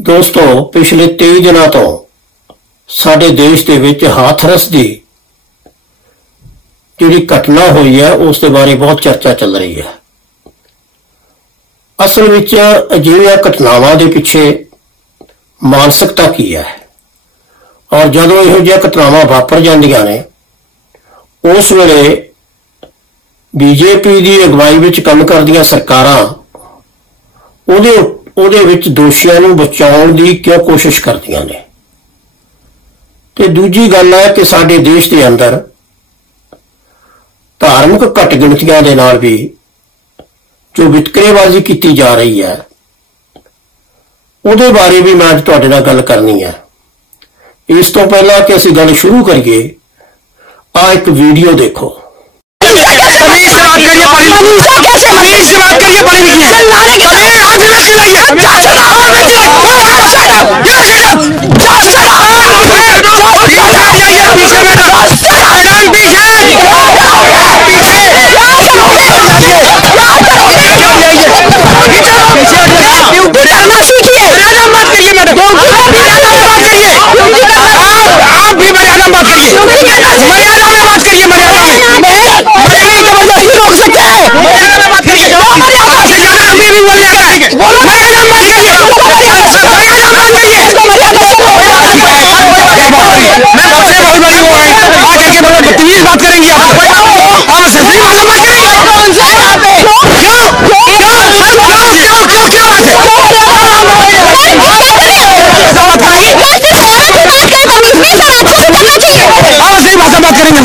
दोस्तों पिछले 23 दिनों तो साडे देश दे विच हाथरस की जिहड़ी घटना हुई है उसके बारे बहुत चर्चा चल रही है। असल विच अजिहियां घटनावां दे पिछे मानसिकता की है और जदों इहो जिहियां घटनावां वापर जांदियां ने उस वेले बीजेपी की अगवाई विच काम करदियां सरकारां ਉਹਦੇ ਵਿੱਚ ਦੋਸ਼ੀਆਂ ਨੂੰ ਬਚਾਉਣ ਦੀ ਕਿਉਂ ਕੋਸ਼ਿਸ਼ ਕਰਦੀਆਂ ਨੇ। ਤੇ ਦੂਜੀ ਗੱਲ ਹੈ ਕਿ ਸਾਡੇ ਦੇਸ਼ ਦੇ ਅੰਦਰ ਧਾਰਮਿਕ ਘੱਟ ਗਿਣਤੀਆਂ ਦੇ ਨਾਲ ਵੀ ਜੋ ਵਿਤਕਰੇਬਾਜ਼ੀ ਕੀਤੀ ਜਾ ਰਹੀ ਹੈ ਉਹਦੇ ਬਾਰੇ ਵੀ ਮੈਂ ਅੱਜ ਤੁਹਾਡੇ ਨਾਲ ਗੱਲ ਕਰਨੀ ਹੈ। ਇਸ ਤੋਂ ਪਹਿਲਾਂ ਕਿ ਅਸੀਂ ਗੱਲ ਸ਼ੁਰੂ ਕਰੀਏ ਆ ਇੱਕ ਵੀਡੀਓ देखो।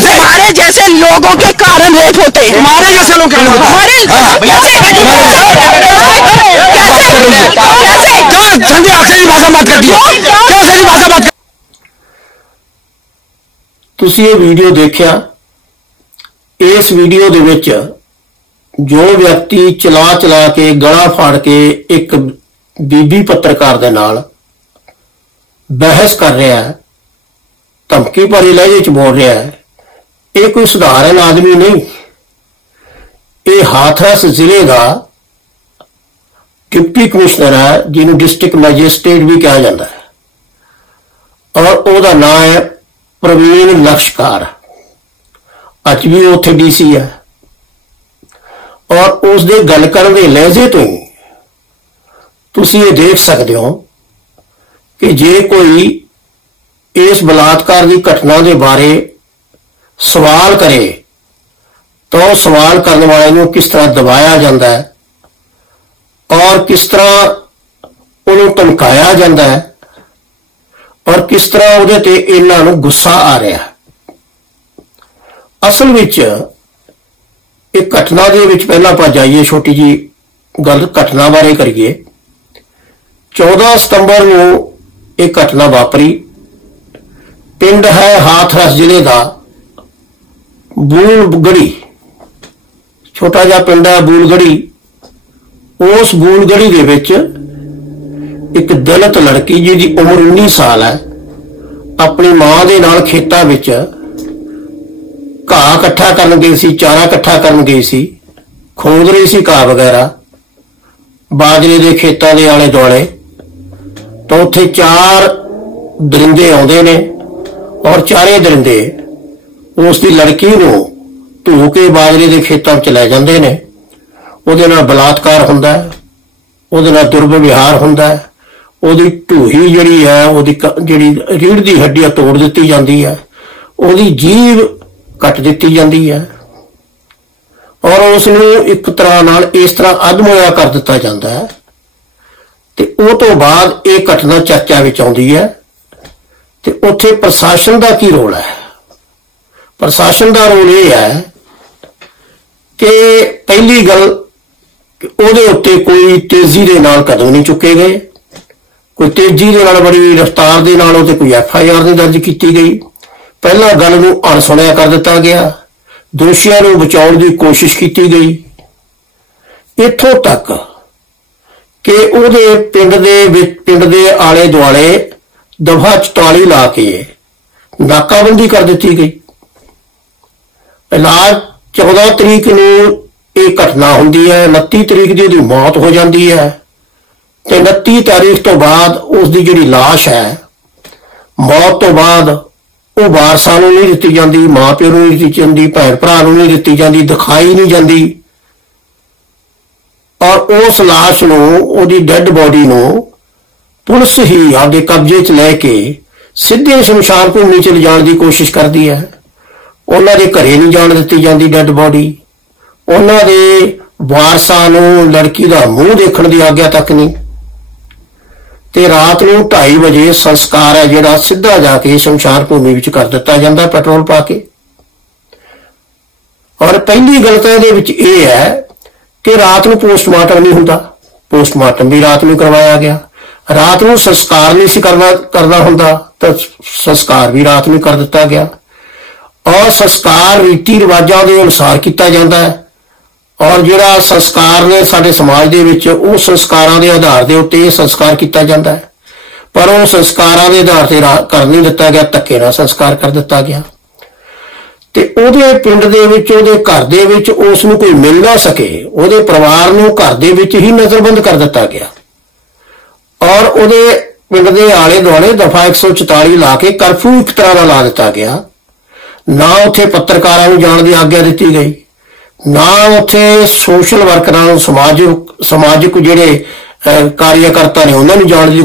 हमारे जैसे लोगों के कारण रेप होते हैं। हमारे जैसे लोग तुसी ये वीडियो देखिया। इस वीडियो दे विच जो व्यक्ति चला चला के गला फाड़ के एक बीबी पत्रकार दे नाल बहस कर रहा है, धमकी भरे लहजे च बोल रहा है, ये कोई साधारण आदमी नहीं। ये हाथरस जिले का डिप्टी कमिश्नर है जिन्होंने डिस्ट्रिक्ट मैजिस्ट्रेट भी कहा जाता है और उसका नाम है प्रवीण लक्षकार। अच भी उत्थे डीसी है और उसके गल करने के लहजे तो ही तुसी ये देख सकते हो कि जे कोई इस बलात्कार की घटना के बारे सवाल करे तो सवाल करने वाले को किस तरह दबाया जाता है और किस तरह उन्हें धमकाया जाता है और किस तरह उहदे ते इन्हां नूं गुस्सा आ रहा है। असल विच एक घटना दे विच पहला आपां जाइए, छोटी जी गल घटना बारे करिए। 14 सितंबर नूं एक घटना वापरी। पिंड है हाथरस जिले का बूलगढ़ी, छोटा जा पिंड है बूलगढ़ी। उस बूलगढ़ी दे विच एक दलित लड़की जिहदी उम्र 19 साल है अपनी मां दे नाल खेतां विच घाह इकट्ठा करन गई सी, चारा इकट्ठा करन गई सी, खोद रही सी घाह वगैरह बाजरे दे खेतां दे आले दुआले। तो उत्थे 4 दरिंदे आउंदे ने और चारे दरिंदे उसकी लड़की नूं धू के बाजरे के खेतों च लै जांदे ने। उहदे नाल बलात्कार हुंदा है, उहदे नाल दुर्व्यवहार हुंदा है, उहदी ढूही जिहड़ी है उहदी जिहड़ी रीढ़ दी हड्डी तोड़ दित्ती जांदी है, उहदी जीभ कट दित्ती जांदी है और उसनूं एक तरह नाल इस तरह अधमोया कर दित्ता जांदा है। ते उह तों बाद इह घटना चर्चा विच आउंदी है। ते उत्थे प्रशासन का की रोल है? प्रशासन का रोल यह है कि पहली गल उहदे उत्ते कोई तेजी दे नाल कदम नहीं चुके गए, कोई तेजी दे नाल बड़ी रफ्तार दे नाल उहते कोई FIR नहीं दर्ज की गई। पहला गल नूं अणसुणिया कर दिता गया, दोषियों नूं बचाउण दी कोशिश की गई। इत्थों तक कि उहदे पिंड दे आले दुआले दफा 44 ला के नाकाबंदी कर दी गई। इलाज 14 तरीक नूं ये घटना हुंदी है, 29 तरीक दी उहदी मौत हो जाती है। ਤੇ 29 ਤਾਰੀਖ ਤੋਂ ਬਾਅਦ ਉਸ ਦੀ ਜਿਹੜੀ ਲਾਸ਼ ਹੈ, ਮੌਤ ਤੋਂ ਬਾਅਦ ਉਹ ਵਾਰਸਾਂ ਨੂੰ ਨਹੀਂ ਦਿੱਤੀ ਜਾਂਦੀ, ਮਾਂ ਪਿਓ ਨੂੰ ਨਹੀਂ ਦਿੱਤੀ ਜਾਂਦੀ, ਭੈਣ ਭਰਾ ਨੂੰ ਨਹੀਂ ਦਿੱਤੀ ਜਾਂਦੀ, ਦਿਖਾਈ ਨਹੀਂ ਜਾਂਦੀ। ਔਰ ਉਸ ਲਾਸ਼ ਨੂੰ, ਉਹਦੀ ਡੈੱਡ ਬੋਡੀ ਨੂੰ ਪੁਲਿਸ ਹੀ ਆਪਦੇ ਕਬਜ਼ੇ 'ਚ ਲੈ ਕੇ ਸਿੱਧੇ ਸ਼ਮਸ਼ਾਨ ਭੂਮੀ 'ਚ ਲਿਜਾਣ ਦੀ ਕੋਸ਼ਿਸ਼ ਕਰਦੀ ਹੈ। ਉਹਨਾਂ ਦੇ ਘਰੇ ਨਹੀਂ ਜਾਣ ਦਿੱਤੀ ਜਾਂਦੀ ਡੈੱਡ ਬੋਡੀ। ਉਹਨਾਂ ਦੇ ਵਾਰਸਾਂ ਨੂੰ ਲੜਕੀ ਦਾ ਮੂੰਹ ਦੇਖਣ ਦੀ ਆਗਿਆ ਤੱਕ ਨਹੀਂ। ਤੇ ਰਾਤ ਨੂੰ 2:30 ਵਜੇ ਸੰਸਕਾਰ ਹੈ ਜਿਹੜਾ ਸਿੱਧਾ ਜਾ ਕੇ ਸ਼ਮਸ਼ਾਨ ਭੂਮੀ ਵਿੱਚ ਕਰ ਦਿੱਤਾ ਜਾਂਦਾ ਪੈਟਰੋਲ ਪਾ ਕੇ। ਔਰ ਪਹਿਲੀ ਗੱਲ ਤਾਂ ਇਹਦੇ ਵਿੱਚ ਇਹ ਹੈ ਕਿ ਰਾਤ ਨੂੰ ਪੋਸਟਮਾਰਟਮ ਨਹੀਂ ਹੁੰਦਾ। ਪੋਸਟਮਾਰਟਮ ਵੀ ਰਾਤ ਨੂੰ ਕਰਵਾਇਆ ਗਿਆ। ਰਾਤ ਨੂੰ ਸੰਸਕਾਰ ਨਹੀਂ ਸੀ ਕਰਨਾ ਹੁੰਦਾ ਤਾਂ ਸੰਸਕਾਰ ਵੀ ਰਾਤ ਨੂੰ ਕਰ ਦਿੱਤਾ ਗਿਆ। ਔਰ ਸੰਸਕਾਰ ਰੀਤੀ ਰਿਵਾਜਾਂ ਦੇ ਅਨੁਸਾਰ ਕੀਤਾ ਜਾਂਦਾ ਹੈ। ਔਰ ਜਿਹੜਾ ਸੰਸਕਾਰ ਨੇ ਸਾਡੇ ਸਮਾਜ ਦੇ ਵਿੱਚ, ਉਹ ਸੰਸਕਾਰਾਂ ਦੇ ਆਧਾਰ ਦੇ ਉੱਤੇ ਇਹ ਸੰਸਕਾਰ ਕੀਤਾ ਜਾਂਦਾ ਹੈ। ਪਰ ਉਹ ਸੰਸਕਾਰਾਂ ਦੇ ਆਧਾਰ ਤੇ ਕਰ ਨਹੀਂ ਦਿੱਤਾ ਗਿਆ, ਧੱਕੇ ਨਾਲ ਸੰਸਕਾਰ ਕਰ ਦਿੱਤਾ ਗਿਆ। ਤੇ ਉਹਦੇ ਪਿੰਡ ਦੇ ਵਿੱਚ, ਉਹਦੇ ਘਰ ਦੇ ਵਿੱਚ ਉਸ ਨੂੰ ਕੋਈ ਮਿਲ ਨਾ ਸਕੇ, ਉਹਦੇ ਪਰਿਵਾਰ ਨੂੰ ਘਰ ਦੇ ਵਿੱਚ ਹੀ ਨਜ਼ਰਬੰਦ ਕਰ ਦਿੱਤਾ ਗਿਆ। ਔਰ ਉਹਦੇ ਪਿੰਡ ਦੇ ਆਲੇ ਦੁਆਲੇ ਦਫਾ 144 ਲਾ ਕੇ ਕਰਫਿਊ ਇੱਕ ਤਰ੍ਹਾਂ ਦਾ ਲਾ ਦਿੱਤਾ ਗਿਆ। ਨਾ ਉੱਥੇ ਪੱਤਰਕਾਰਾਂ ਨੂੰ ਜਾਣ ਦੀ ਆਗਿਆ ਦਿੱਤੀ ਗਈ, ਨਾ ਉੱਥੇ ਸੋਸ਼ਲ ਵਰਕਰਾਂ ਨੂੰ, ਸਮਾਜਿਕ ਜਿਹੜੇ ਕਾਰਿਆਕਰਤਾ ਨੇ ਉਹਨਾਂ ਨੂੰ ਜਾਣ ਦੀ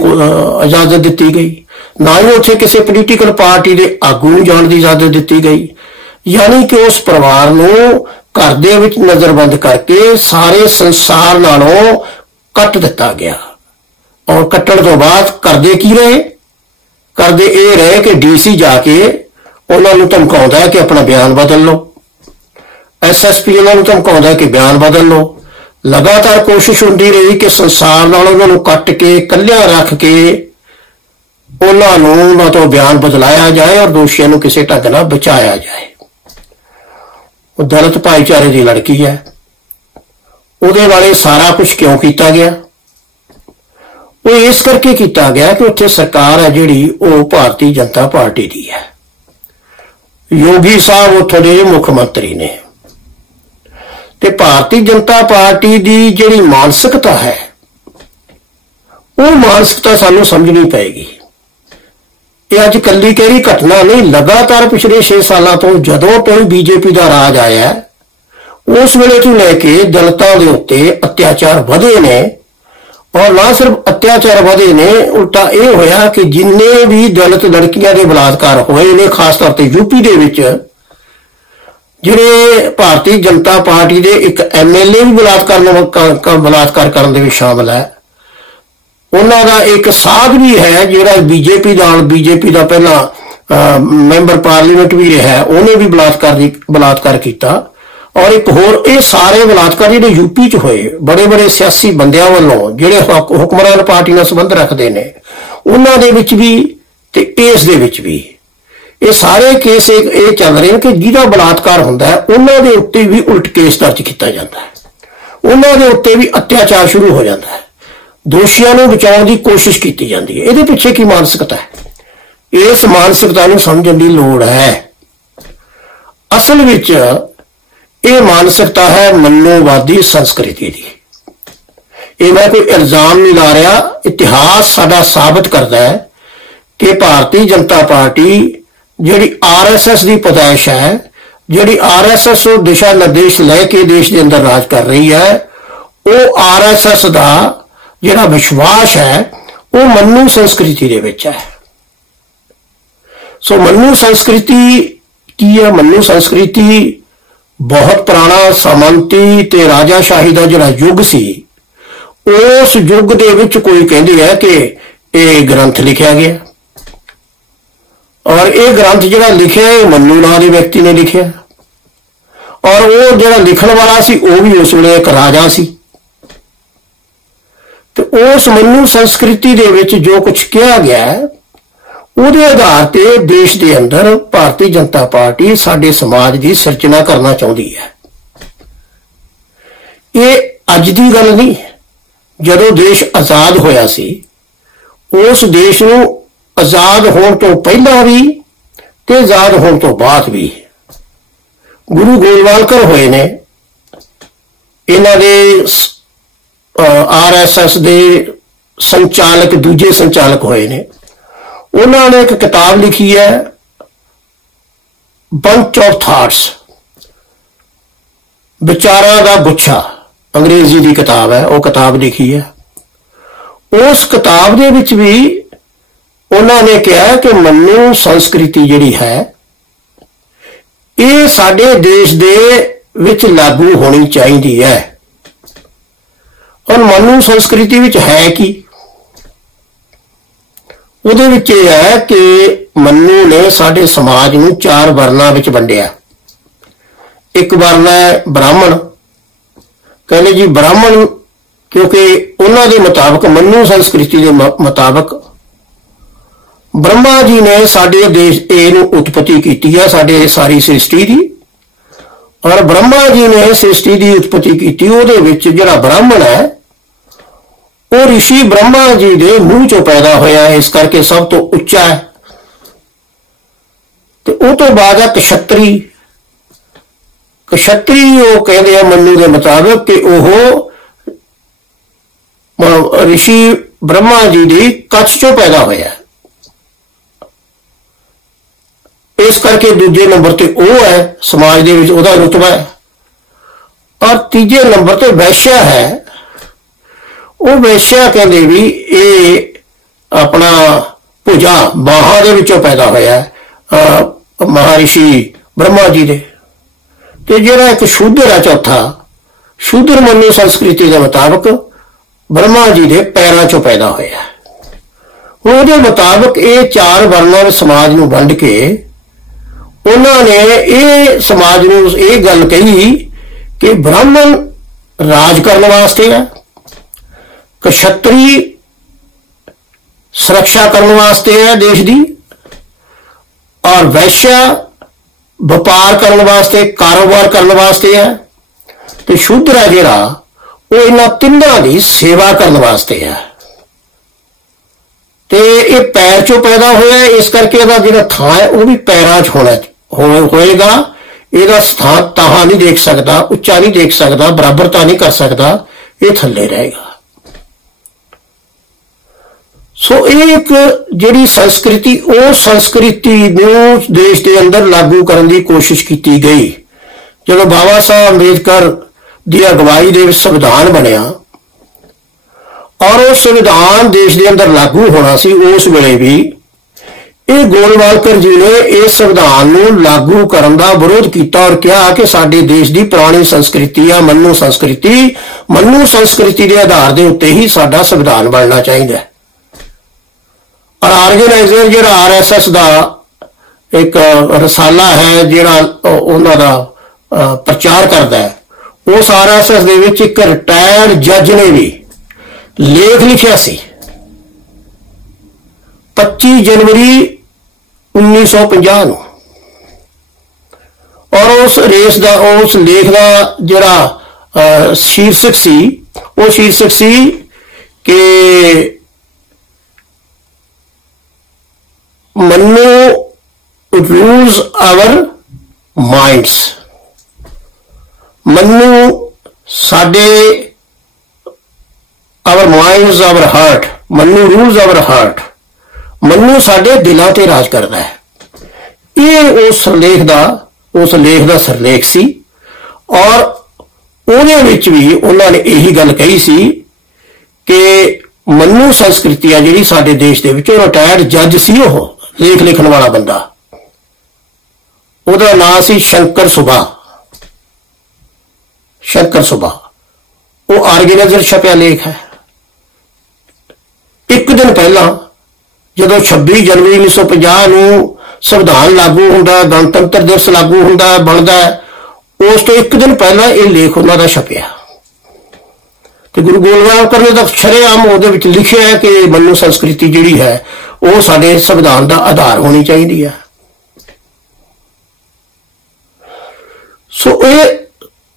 ਇਜਾਜ਼ਤ ਦਿੱਤੀ ਗਈ, ਨਾ ਹੀ ਉੱਥੇ ਕਿਸੇ ਪੋਲੀਟੀਕਲ ਪਾਰਟੀ ਦੇ ਆਗੂ ਨੂੰ ਜਾਣ ਦੀ ਇਜਾਜ਼ਤ ਦਿੱਤੀ ਗਈ। ਯਾਨੀ ਕਿ ਉਸ ਪਰਿਵਾਰ ਨੂੰ ਘਰ ਦੇ ਵਿੱਚ ਨਜ਼ਰਬੰਦ ਕਰਕੇ ਸਾਰੇ ਸੰਸਾਰ ਨਾਲੋਂ ਕੱਟ ਦਿੱਤਾ ਗਿਆ। ਔਰ ਕੱਟਣ ਤੋਂ ਬਾਅਦ ਕਰਦੇ ਕੀ ਰਹੇ? ਕਰਦੇ ਇਹ ਰਹੇ ਕਿ ਡੀਸੀ ਜਾ ਕੇ ਉਹਨਾਂ ਨੂੰ ਧਮਕਾਉਂਦਾ ਹੈ ਕਿ ਆਪਣਾ ਬਿਆਨ ਬਦਲ ਲਓ। ਐਸਐਸਪੀ ਉਹਨਾਂ ਨੂੰ ਧਮਕਾਉਂਦਾ ਹੈ ਕਿ ਬਿਆਨ ਬਦਲ ਲਓ। ਲਗਾਤਾਰ ਕੋਸ਼ਿਸ਼ ਹੁੰਦੀ ਰਹੀ ਕਿ ਸੰਸਾਰ ਨਾਲ ਉਹਨਾਂ ਨੂੰ ਕੱਟ ਕੇ ਇਕੱਲਿਆਂ ਰੱਖ ਕੇ ਉਹਨਾਂ ਨੂੰ ਉਹਨਾਂ ਤੋਂ ਬਿਆਨ ਬਦਲਾਇਆ ਜਾਏ ਔਰ ਦੋਸ਼ੀਆਂ ਨੂੰ ਕਿਸੇ ਢੰਗ ਨਾਲ ਬਚਾਇਆ ਜਾਏ। ਉਹ ਦਲਿਤ ਭਾਈਚਾਰੇ ਦੀ ਲੜਕੀ ਹੈ, ਉਹਦੇ ਵਾਲੇ ਸਾਰਾ ਕੁਝ ਕਿਉਂ ਕੀਤਾ ਗਿਆ? ਉਹ ਇਸ ਕਰਕੇ ਕੀਤਾ ਗਿਆ ਕਿ ਉੱਥੇ ਸਰਕਾਰ ਹੈ ਜਿਹੜੀ ਉਹ ਭਾਰਤੀ ਜਨਤਾ ਪਾਰਟੀ ਦੀ ਹੈ। ਯੋਗੀ ਸਾਹਿਬ ਉੱਥੋਂ ਦੇ ਮੁੱਖ ਮੰਤਰੀ ਨੇ। ਤੇ ਭਾਰਤੀ ਜਨਤਾ ਪਾਰਟੀ ਦੀ ਜਿਹੜੀ ਮਾਨਸਿਕਤਾ ਹੈ, ਉਹ ਮਾਨਸਿਕਤਾ ਸਾਨੂੰ ਸਮਝਣੀ ਪਏਗੀ। ਇਹ ਅੱਜ ਕੱਲੀ ਕਿਹੜੀ ਘਟਨਾ ਨਹੀਂ, ਲਗਾਤਾਰ ਪਿਛਲੇ 6 ਸਾਲਾਂ ਤੋਂ ਜਦੋਂ ਤੋਂ ਬੀਜੇਪੀ ਦਾ ਰਾਜ ਆਇਆ, ਉਸ ਵੇਲੇ ਤੋਂ ਲੈ ਕੇ ਦਲਿਤਾਂ ਦੇ ਉੱਤੇ ਅਤਿਆਚਾਰ ਵਧੇ ਨੇ। ਔਰ ਨਾ ਸਿਰਫ ਅਤਿਆਚਾਰ ਵਧੇ ਨੇ, ਉਲਟਾ ਇਹ ਹੋਇਆ ਕਿ ਜਿੰਨੇ ਵੀ ਦਲਿਤ ਲੜਕੀਆਂ ਦੇ ਬਲਾਤਕਾਰ ਹੋਏ ਨੇ, ਖਾਸ ਤੌਰ ਤੇ ਯੂਪੀ ਦੇ ਵਿੱਚ, ਜਿਹੜੇ ਭਾਰਤੀ ਜਨਤਾ ਪਾਰਟੀ ਦੇ ਇੱਕ ਐਮਐਲਏ ਵੀ ਬਲਾਤਕਾਰ ਕਰਨ ਦੇ ਵਿੱਚ ਸ਼ਾਮਲ ਹੈ। ਉਹਨਾਂ ਦਾ ਇੱਕ ਸਾਧ ਵੀ ਹੈ ਜਿਹੜਾ ਬੀਜੇਪੀ ਦਾ ਪਹਿਲਾਂ ਮੈਂਬਰ ਪਾਰਲੀਮੈਂਟ ਵੀ ਰਿਹਾ, ਉਹਨੇ ਵੀ ਬਲਾਤਕਾਰ ਕੀਤਾ। ਔਰ ਇੱਕ ਹੋਰ, ਇਹ ਸਾਰੇ ਬਲਾਤਕਾਰ ਜਿਹੜੇ ਯੂਪੀ 'ਚ ਹੋਏ ਬੜੇ ਬੜੇ ਸਿਆਸੀ ਬੰਦਿਆਂ ਵੱਲੋਂ, ਜਿਹੜੇ ਹੁਕਮਰਾਨ ਪਾਰਟੀ ਨਾਲ ਸੰਬੰਧ ਰੱਖਦੇ ਨੇ, ਉਹਨਾਂ ਦੇ ਵਿੱਚ ਵੀ ਤੇ ਇਸ ਦੇ ਵਿੱਚ ਵੀ ਇਹ ਸਾਰੇ ਕੇਸ ਇਹ ਚੱਲ ਰਹੇ ਨੇ ਕਿ ਜਿਹਦਾ ਬਲਾਤਕਾਰ ਹੁੰਦਾ ਹੈ ਉਹਨਾਂ ਦੇ ਉੱਤੇ ਵੀ ਉਲਟ ਕੇਸ ਦਰਜ ਕੀਤਾ ਜਾਂਦਾ ਹੈ, ਉਹਨਾਂ ਦੇ ਉੱਤੇ ਵੀ ਅਤਿਆਚਾਰ ਸ਼ੁਰੂ ਹੋ ਜਾਂਦਾ ਹੈ, ਦੋਸ਼ੀਆਂ ਨੂੰ ਬਚਾਉਣ ਦੀ ਕੋਸ਼ਿਸ਼ ਕੀਤੀ ਜਾਂਦੀ ਹੈ। ਇਹਦੇ ਪਿੱਛੇ ਕੀ ਮਾਨਸਿਕਤਾ ਹੈ? ਇਸ ਮਾਨਸਿਕਤਾ ਨੂੰ ਸਮਝਣ ਦੀ ਲੋੜ ਹੈ। ਅਸਲ ਵਿੱਚ ਇਹ ਮਾਨਸਿਕਤਾ ਹੈ ਮਨੋਵਾਦੀ ਸੰਸਕ੍ਰਿਤੀ ਦੀ। ਇਹ ਮੈਂ ਕੋਈ ਇਲਜ਼ਾਮ ਨਹੀਂ ਲਾ ਰਿਹਾ, ਇਤਿਹਾਸ ਸਾਡਾ ਸਾਬਤ ਕਰਦਾ ਹੈ ਕਿ ਭਾਰਤੀ ਜਨਤਾ ਪਾਰਟੀ ਜਿਹੜੀ ਆਰਐਸਐਸ ਦੀ ਪੈਦਾਇਸ਼ ਹੈ, ਜਿਹੜੀ ਆਰਐਸਐਸ ਉਹ ਦਿਸ਼ਾ ਨਿਰਦੇਸ਼ ਲੈ ਕੇ ਦੇਸ਼ ਦੇ ਅੰਦਰ ਰਾਜ ਕਰ ਰਹੀ ਹੈ, ਉਹ ਆਰਐਸਐਸ ਦਾ ਜਿਹੜਾ ਵਿਸ਼ਵਾਸ ਹੈ ਉਹ ਮਨੂ ਸੰਸਕ੍ਰਿਤੀ ਦੇ ਵਿੱਚ ਹੈ। ਸੋ ਮਨੂ ਸੰਸਕ੍ਰਿਤੀ ਕੀ ਹੈ? ਮਨੂ ਸੰਸਕ੍ਰਿਤੀ ਬਹੁਤ ਪੁਰਾਣਾ ਸਾਮੰਤੀ ਤੇ ਰਾਜਾਸ਼ਾਹੀ ਦਾ ਜਿਹੜਾ ਯੁੱਗ ਸੀ, ਉਸ ਯੁੱਗ ਦੇ ਵਿੱਚ ਕੋਈ ਕਹਿੰਦੇ ਹੈ ਕਿ ਇਹ ਗ੍ਰੰਥ ਲਿਖਿਆ ਗਿਆ। ਔਰ ਇਹ ਗ੍ਰੰਥ ਜਿਹੜਾ ਲਿਖਿਆ ਇਹ ਮਨੂ ਨਾਂ ਦੇ ਵਿਅਕਤੀ ਨੇ ਲਿਖਿਆ। ਔਰ ਉਹ ਜਿਹੜਾ ਲਿਖਣ ਵਾਲਾ ਸੀ ਉਹ ਵੀ ਉਸ ਵੇਲੇ ਇੱਕ ਰਾਜਾ ਸੀ। ਤੇ ਉਸ ਮਨੂ ਸੰਸਕ੍ਰਿਤੀ ਦੇ ਵਿੱਚ ਜੋ ਕੁਝ ਕਿਹਾ ਗਿਆ ਉਹਦੇ ਆਧਾਰ ਤੇ ਦੇਸ਼ ਦੇ ਅੰਦਰ ਭਾਰਤੀ ਜਨਤਾ ਪਾਰਟੀ ਸਾਡੇ ਸਮਾਜ ਦੀ ਸਿਰਜਣਾ ਕਰਨਾ ਚਾਹੁੰਦੀ ਹੈ। ਇਹ ਅੱਜ ਦੀ ਗੱਲ ਨਹੀਂ, ਜਦੋਂ ਦੇਸ਼ ਆਜ਼ਾਦ ਹੋਇਆ ਸੀ, ਉਸ ਦੇਸ਼ ਨੂੰ ਆਜ਼ਾਦ ਹੋਣ ਤੋਂ ਪਹਿਲਾਂ ਵੀ ਤੇ ਆਜ਼ਾਦ ਹੋਣ ਤੋਂ ਬਾਅਦ ਵੀ ਗੁਰੂ ਗੋਲਵਾਲਕਰ ਹੋਏ ਨੇ, ਇਹਨਾਂ ਦੇ ਆਰਐਸਐਸ ਦੇ संचालक दूजे संचालक होए ने, उन्होंने एक किताब लिखी है बंच ऑफ थॉट्स, विचारां दा गुच्छा, अंग्रेजी की किताब है, वो किताब लिखी है। उस किताब दे विच भी उन्होंने कहा कि मनु संस्कृति जिहड़ी है ये साडे देश दे विच लागू होनी चाहिए है। और मनु संस्कृति विच है कि उहदे विच यह है कि मनु ने साडे समाज नूं 4 वर्णां विच वंडिया। एक वर्ण है ब्राह्मण, कहने जी ब्राह्मण क्योंकि उन्होंने मुताबिक मनु संस्कृति के मुताबिक ब्रह्मा जी ने साडे देश इहनूं उत्पत्ति की है, साडे सारी सृष्टि की। और ब्रह्मा जी ने सृष्टि की उत्पत्ति की, उहदे विच जिहड़ा ब्राह्मण है वो ऋषि ब्रह्मा जी के मूँह चों पैदा होया है, इस करके सब तो उच्चा है। तो उस तो बाद है क्षत्री। क्षत्री वो कहते हैं मनु के मुताबिक कि वह ऋषि ब्रह्मा जी की कच्छ चों पैदा होया, इस करके दूजे नंबर ते वो है समाज दे विच उहदा रुतबा है। और तीजे नंबर ते वैश्या है, वो वैश्या कहते भी ये अपना भुजा बाहां दे विचों पैदा होया महर्षि ब्रह्मा जी दे। ते जिहड़ा एक शूद्र है चौथा, शूद्र मनु संस्कृति के मुताबिक ब्रह्मा जी के पैरों चों पैदा होया। उहदे मुताबिक ये 4 वर्णां समाज नूं वंड के उन्होंने ये समाज नूं ये गल कही कि ब्राह्मण राज करने वास्ते है, क्षत्री सुरक्षा करने वास्ते है देश की, और वैश्या व्यापार करने वास्ते कारोबार करने वास्ते है, तो शूद्र है जिहड़ा वो इन्हां तिन्हां दी सेवा करने वास्ते है। ते ये पैर चों पैदा होया, इस करके इहदा जिहड़ा थां है वो भी पैरां च होएगा। इहदा स्थान ताहां नहीं देख सकता, उच्चा नहीं देख सकता, बराबरता नहीं कर सकता, ये थल्ले रहेगा। सो एक जिहड़ी संस्कृति, उस संस्कृति नूं देश के अंदर लागू करने की कोशिश की गई। जब बाबा साहब अंबेडकर की अगवाई दे संविधान बनिया और वो संविधान देश के अंदर लागू होना सी, उस वेले भी ये गोलवालकर जी ने इस संविधान नूं लागू करने का विरोध किया और कहा कि साडे देश की पुरानी संस्कृति है मनु संस्कृति के आधार के उत्ते ही साडा संविधान बनना चाहिए। और ऑर्गेनाइजर जिहड़ा RSS का एक रसाला है जिहड़ा उन्हां दा प्रचार करता है, उस RSS दे विच एक रिटायर्ड जज ने भी लेख लिखिया सी 25 जनवरी 1950 नूं। और उस लेख का जिहड़ा शीर्षक सी, वो शीर्षक सी कि Manu rules our minds, Manu साडे our minds our heart, Manu rules our heart, Manu साडे दिलों ते राज करता है। ये उस लेख का सिरलेख सी। और उहदे विच भी उन्होंने यही गल कही सी कि मनु संस्कृति है जिहड़ी साडे देश दे विच, रिटायर्ड जज सी, वो लेख लिखण वाला बंदा, उहदा नाम सी शंकर सुभा। वो ऑर्गेनाइजर छपया लेख है। एक दिन पहला जदों 26 जनवरी 1950 नूं संविधान लागू हुंदा, गणतंत्र दिवस लागू हुंदा बनदा, उस तो एक दिन पहला ये लेख उन्हां दा छपिया। तो गुरु गोलवालकर ने तो शरेआम उहदे विच लिखिया है कि मनु संस्कृति जिहड़ी है वो साडे संविधान का आधार होनी चाहिए है। सो ये